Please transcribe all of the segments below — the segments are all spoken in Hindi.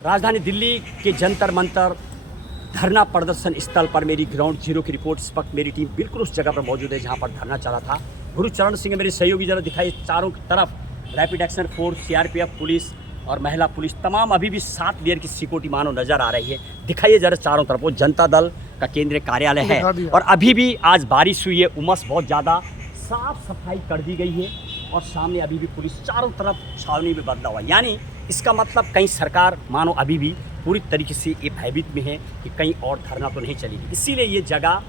राजधानी दिल्ली के जंतर मंतर धरना प्रदर्शन स्थल पर मेरी ग्राउंड जीरो की रिपोर्ट। इस वक्त मेरी टीम बिल्कुल उस जगह पर मौजूद है जहां पर धरना चला था। गुरुचरण सिंह मेरे सहयोगी, जरा दिखाई चारों तरफ rapid action force, CRPF, police और महिला पुलिस तमाम अभी भी 7 लेयर की सिक्योरिटी मानो नजर आ रही है। दिखाइए जरा चारों तरफ, वो जनता दल का केंद्रीय कार्यालय है और अभी भी आज बारिश हुई है, उमस बहुत ज़्यादा, साफ सफाई कर दी गई है और सामने अभी भी पुलिस चारों तरफ छावनी में बदला हुआ। यानी इसका मतलब कहीं सरकार मानो अभी भी पूरी तरीके से ये भयभीत में है कि कहीं और धरना तो नहीं चलेगी। इसीलिए ये जगह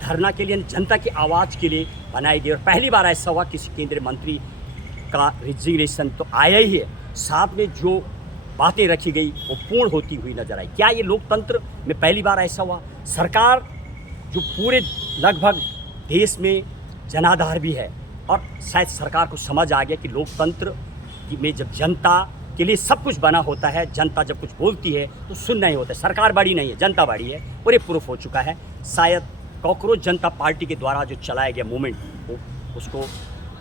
धरना के लिए, जनता की आवाज़ के लिए बनाई गई और पहली बार ऐसा हुआ किसी केंद्रीय मंत्री का रिजिग्नेशन तो आया ही है, साथ में जो बातें रखी गई वो पूर्ण होती हुई नजर आई। क्या ये लोकतंत्र में पहली बार ऐसा हुआ? सरकार जो पूरे लगभग देश में जनाधार भी है और शायद सरकार को समझ आ गया कि लोकतंत्र में जब जनता के लिए सब कुछ बना होता है, जनता जब कुछ बोलती है तो सुनना ही होता है। सरकार बड़ी नहीं है, जनता बड़ी है और ये प्रूफ हो चुका है। शायद कॉकरोच जनता पार्टी के द्वारा जो चलाया गया मूवमेंट उसको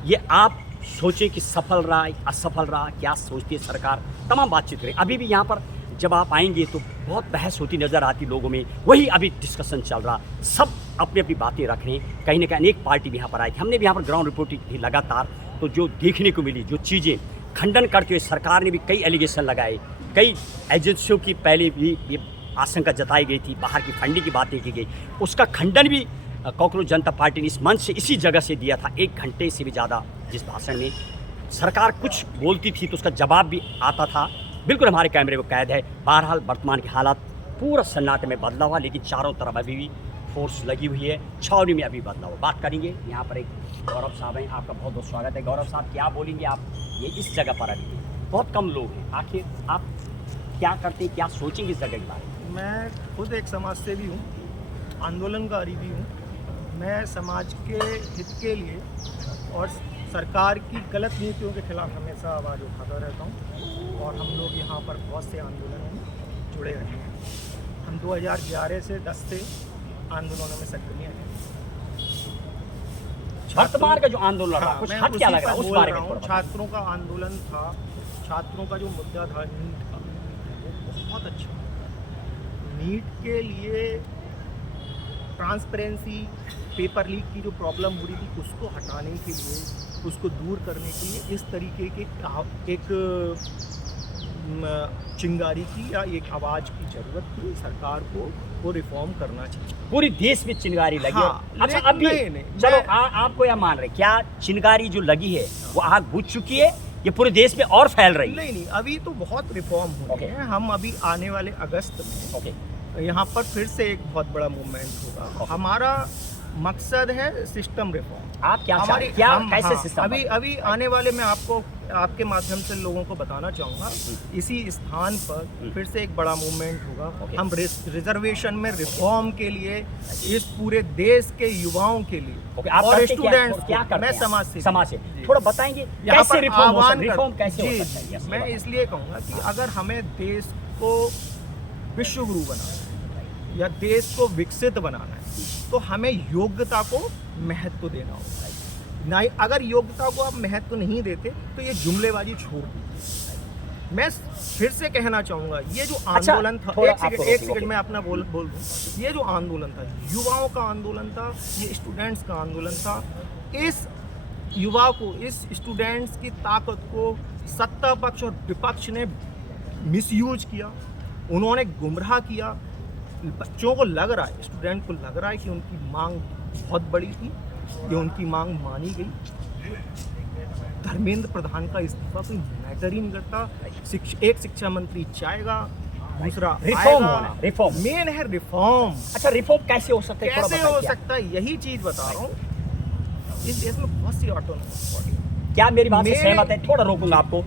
ये आप सोचें कि सफल रहा असफल रहा, क्या सोचती है सरकार, तमाम बातचीत करें। अभी भी यहाँ पर जब आप आएंगे तो बहुत बहस होती नज़र आती लोगों में, वही अभी डिस्कशन चल रहा, सब अपनी अपनी बातें रख रहे हैं। कहीं ना कहीं अनेक पार्टी भी यहाँ पर आई थी, हमने भी यहाँ पर ग्राउंड रिपोर्टिंग की लगातार, तो जो देखने को मिली, जो चीज़ें खंडन करते हुए सरकार ने भी कई एलिगेशन लगाए, कई एजेंसियों की पहले भी ये आशंका जताई गई थी, बाहर की फंडिंग की बातें की गई, उसका खंडन भी कॉकरोच जनता पार्टी ने इस मंच से, इसी जगह से दिया था। 1 घंटे से भी ज़्यादा जिस भाषण में सरकार कुछ बोलती थी तो उसका जवाब भी आता था, बिल्कुल हमारे कैमरे को कैद है। बहरहाल वर्तमान के हालात पूरा सन्नाटे में बदला हुआ, लेकिन चारों तरफ अभी भी फोर्स लगी हुई है, छावनी में अभी बदला हुआ। बात करेंगे, यहाँ पर एक गौरव साहब हैं, आपका बहुत बहुत स्वागत है। गौरव साहब, क्या बोलेंगे आप? ये इस जगह पर अभी बहुत कम लोग हैं, आखिर आप क्या करते हैं, क्या सोचेंगे इस जगह के बारे में? मैं खुद एक समाज सेवी हूँ, आंदोलनकारी भी हूँ। मैं समाज के हित के लिए और सरकार की गलत नीतियों के खिलाफ हमेशा आवाज़ उठाता रहता हूँ और हम लोग यहाँ पर बहुत से आंदोलनों में जुड़े रहे हैं। हम 2011 से 10 से आंदोलनों में सक्रिय हैं। वर्तमान का जो आंदोलन रहा, कुछ हद क्या लग रहा है उस बारे में? छात्रों का आंदोलन था, छात्रों का जो मुद्दा था नीट का, वो बहुत अच्छा। नीट के लिए ट्रांसपेरेंसी, पेपर लीक की जो प्रॉब्लम हो रही थी उसको हटाने के लिए, उसको दूर करने के लिए इस तरीके के एक चिंगारी की या एक आवाज़ की ज़रूरत थी। सरकार को वो रिफॉर्म करना चाहिए। पूरी देश में चिंगारी लगी है। हाँ, अच्छा, अभी नहीं, चलो आपको यह मान रहे, क्या चिंगारी जो लगी है वो आग बुझ चुकी है, ये पूरे देश में और फैल रही है? नहीं, अभी तो बहुत रिफॉर्म हो गए हैं। हम अभी आने वाले अगस्त में यहाँ पर फिर से एक बहुत बड़ा मूवमेंट होगा। हमारा मकसद है सिस्टम रिफॉर्म। आप क्या कैसे सिस्टम? अभी आने वाले मैं आपको आपके माध्यम से लोगों को बताना चाहूँगा, इसी स्थान पर फिर से एक बड़ा मूवमेंट होगा। हम रिजर्वेशन में रिफॉर्म के लिए, इस पूरे देश के युवाओं के लिए और स्टूडेंट्स, क्या मैं समाज से थोड़ा बताएंगे कैसे रिफॉर्म कैसे हो सकता है? मैं इसलिए कहूँगा कि अगर हमें देश को विश्व गुरु बनाना है या देश को विकसित बनाना है तो हमें योग्यता को महत्व देना होगा। नहीं, अगर योग्यता को आप महत्व नहीं देते तो ये जुमलेबाजी छोड़ दीजिए। मैं फिर से कहना चाहूँगा, ये जो आंदोलन था, एक सेकंड में अपना बोल दूँ, ये जो आंदोलन था, युवाओं का आंदोलन था, ये स्टूडेंट्स का आंदोलन था। इस युवा को, इस स्टूडेंट्स की ताकत को सत्ता पक्ष और विपक्ष ने मिसयूज किया, उन्होंने गुमराह किया। बच्चों को लग रहा है, स्टूडेंट को लग रहा है कि उनकी मांग बहुत बड़ी थी, ये उनकी मांग मानी गई। धर्मेंद्र प्रधान का इस्तीफा कोई मैटर ही नहीं करता। एक शिक्षा मंत्री चाहेगा, दूसरा रिफॉर्म मेन है रिफॉर्म। अच्छा, रिफॉर्म कैसे हो सकता है? कैसे हो सकता है, यही चीज बता रहा हूँ। इस देश में बहुत सी ऑटोनॉमस बॉडी, क्या मेरी बात से सहमत है? थोड़ा रोकूंगा आपको।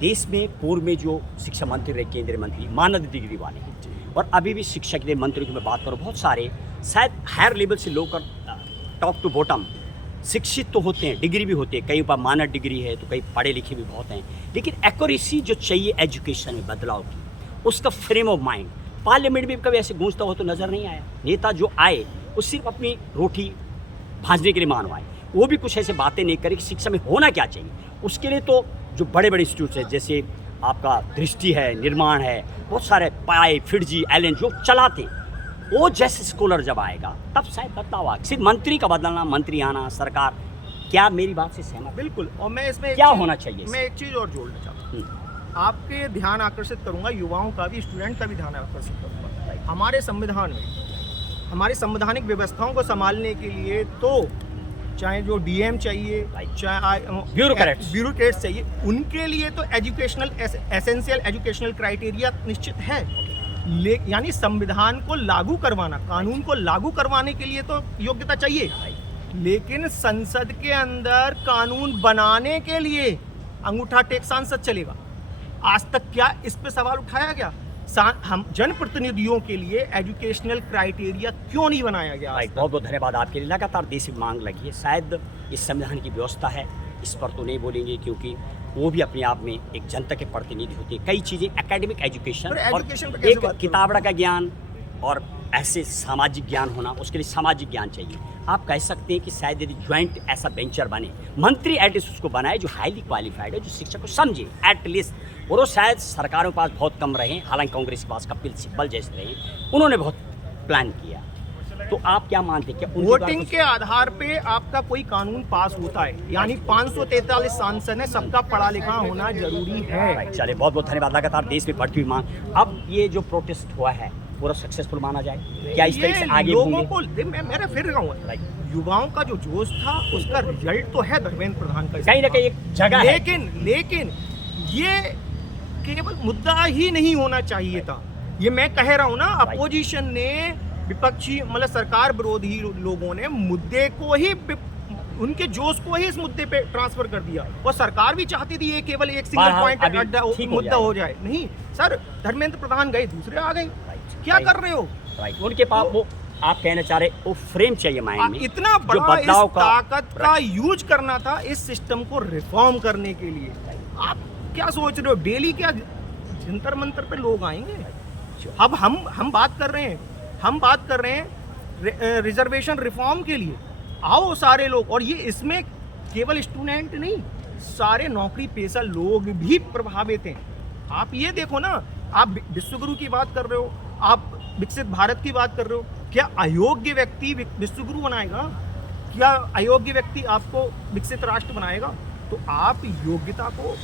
देश में पूर्व में जो शिक्षा मंत्री रहे, केंद्रीय मंत्री, मानद डिग्री वाले, और अभी भी शिक्षा के मंत्री की मैं बात करूँ, बहुत सारे शायद हायर लेवल से लोग टॉप टू बॉटम शिक्षित तो होते हैं, डिग्री भी होती है, कई पर मानद डिग्री है तो कई पढ़े लिखे भी बहुत हैं, लेकिन एक्यूरेसी जो चाहिए एजुकेशन में बदलाव की, उसका फ्रेम ऑफ माइंड पार्लियामेंट में कभी ऐसे गूंजता हो तो नज़र नहीं आया। नेता जो आए वो सिर्फ अपनी रोटी भाजने के लिए मानो आए, वो भी कुछ ऐसे बातें नहीं करे कि शिक्षा में होना क्या चाहिए। उसके लिए तो जो बड़े बड़े इंस्टीट्यूट हैं, जैसे आपका दृष्टि है, निर्माण है, बहुत सारे पाए फिरजी एलन जो चलाते, वो जैसे स्कॉलर जब आएगा तब शायद बदलाव आएगा। सिर्फ मंत्री का बदलना, मंत्री आना, सरकार, क्या मेरी बात से सहमत? बिल्कुल। और मैं इसमें क्या होना चाहिए? मैं एक चीज़ और जोड़ना चाहता हूँ, आपके ध्यान आकर्षित करूंगा, युवाओं का भी, स्टूडेंट का भी ध्यान आकर्षित करूंगा। हमारे संविधान में, हमारी संवैधानिक व्यवस्थाओं को संभालने के लिए तो चाहे जो डीएम चाहिए, चाहे ब्यूरोक्रेट्स चाहिए, उनके लिए तो एजुकेशनल एसेंशियल एजुकेशनल क्राइटेरिया निश्चित है। यानी संविधान को लागू करवाना, कानून को लागू करवाने के लिए तो योग्यता चाहिए, लेकिन संसद के अंदर कानून बनाने के लिए अंगूठा टेक सांसद चलेगा। आज तक क्या इस पे सवाल उठाया गया? हम जनप्रतिनिधियों के लिए एजुकेशनल क्राइटेरिया क्यों नहीं बनाया गया? बहुत बहुत धन्यवाद आपके लिए। लगातार देश में मांग लगी है, शायद इस संविधान की व्यवस्था है, इस पर तो नहीं बोलेंगे क्योंकि वो भी अपने आप में एक जनता के प्रतिनिधि होते हैं। कई चीज़ें एकेडमिक एजुकेशन और एक किताबड़ा का ज्ञान और ऐसे सामाजिक ज्ञान होना, उसके लिए सामाजिक ज्ञान चाहिए। आप कह सकते हैं कि शायद यदि ज्वाइंट ऐसा वेंचर बने, मंत्री एटलीस्ट उसको बनाए जो हाईली क्वालिफाइड है, जो शिक्षा को समझे एटलीस्ट, और वो शायद सरकारों के पास बहुत कम रहे, हालांकि कांग्रेस के पास कपिल सिब्बल जैसे रहे, उन्होंने बहुत प्लान किया। तो आप क्या मानते हैं, क्या वोटिंग के आधार पे आपका कोई कानून पास होता है? यानी 543 सांसद है, सबका पढ़ा लिखा होना जरूरी है। चलिए, बहुत बहुत धन्यवाद। लगातार देश में बढ़ती हुई मांग, अब ये जो प्रोटेस्ट हुआ है पूरा सक्सेसफुल माना जाए? क्या इस तरह से आगे लोगों को, मैं फिर कहूँगा, युवाओं का जो जोश था उसका रिजल्ट तो है धर्मेंद्र प्रधान का, कहीं ना कहीं एक जगह, लेकिन ये केवल मुद्दा ही नहीं होना चाहिए था। ये मैं कह रहा हूँ ना, अपोजिशन ने, विपक्षी मतलब सरकार विरोधी लोगों ने मुद्दे को ही, उनके जोश को ही इस मुद्दे पे ट्रांसफर कर दिया, और सरकार भी चाहती थी ये केवल एक सिंगल पॉइंट मुद्दा हो जाए। नहीं सर, धर्मेंद्र प्रधान गए, दूसरे आ गए, क्या कर रहे हो? उनके पास वो, आप कहना चाह रहे वो फ्रेम चाहिए माइंड में, इतना बड़ा इस ताकत का यूज करना था इस सिस्टम को रिफॉर्म करने के लिए। आप क्या सोच रहे हो, डेली क्या जंतर मंतर पे लोग आएंगे? अब हम बात कर रहे हैं रिजर्वेशन रिफॉर्म के लिए, आओ सारे लोग। और ये इसमें केवल स्टूडेंट नहीं, सारे नौकरी पेशा लोग भी प्रभावित हैं। आप ये देखो ना, आप विश्वगुरु की बात कर रहे हो, आप विकसित भारत की बात कर रहे हो, क्या अयोग्य व्यक्ति विश्वगुरु बनाएगा? क्या अयोग्य व्यक्ति आपको विकसित राष्ट्र बनाएगा? तो आप योग्यता को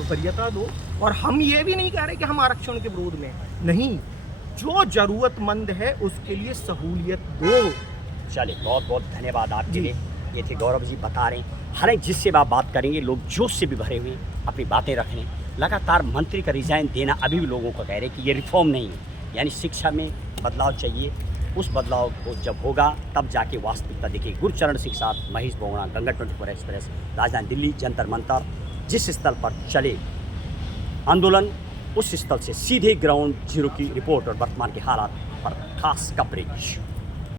वरीयता दो। और हम ये भी नहीं कह रहे कि हम आरक्षण के विरोध में, नहीं, जो जरूरतमंद है उसके लिए सहूलियत दो। चलिए, बहुत बहुत धन्यवाद आपके लिए। ये थे गौरव जी, बता रहे हैं हर एक जिससे आप बात करेंगे लोग जोश से भी भरे हुए अपनी बातें रख रहे हैं। लगातार मंत्री का रिजाइन देना अभी भी लोगों को कह रहे हैं कि ये रिफॉर्म नहीं है, यानी शिक्षा में बदलाव चाहिए। उस बदलाव को जब होगा तब जाके वास्तविकता दिखेगी। गुरचरण सिंह साथ महेश बोगड़ा, गंगा 24 एक्सप्रेस, राजधानी दिल्ली, जंतर मंतर। जिस स्थल पर चले आंदोलन, उस स्थल से सीधे ग्राउंड जीरो की रिपोर्ट और वर्तमान के हालात पर खास कवरेज।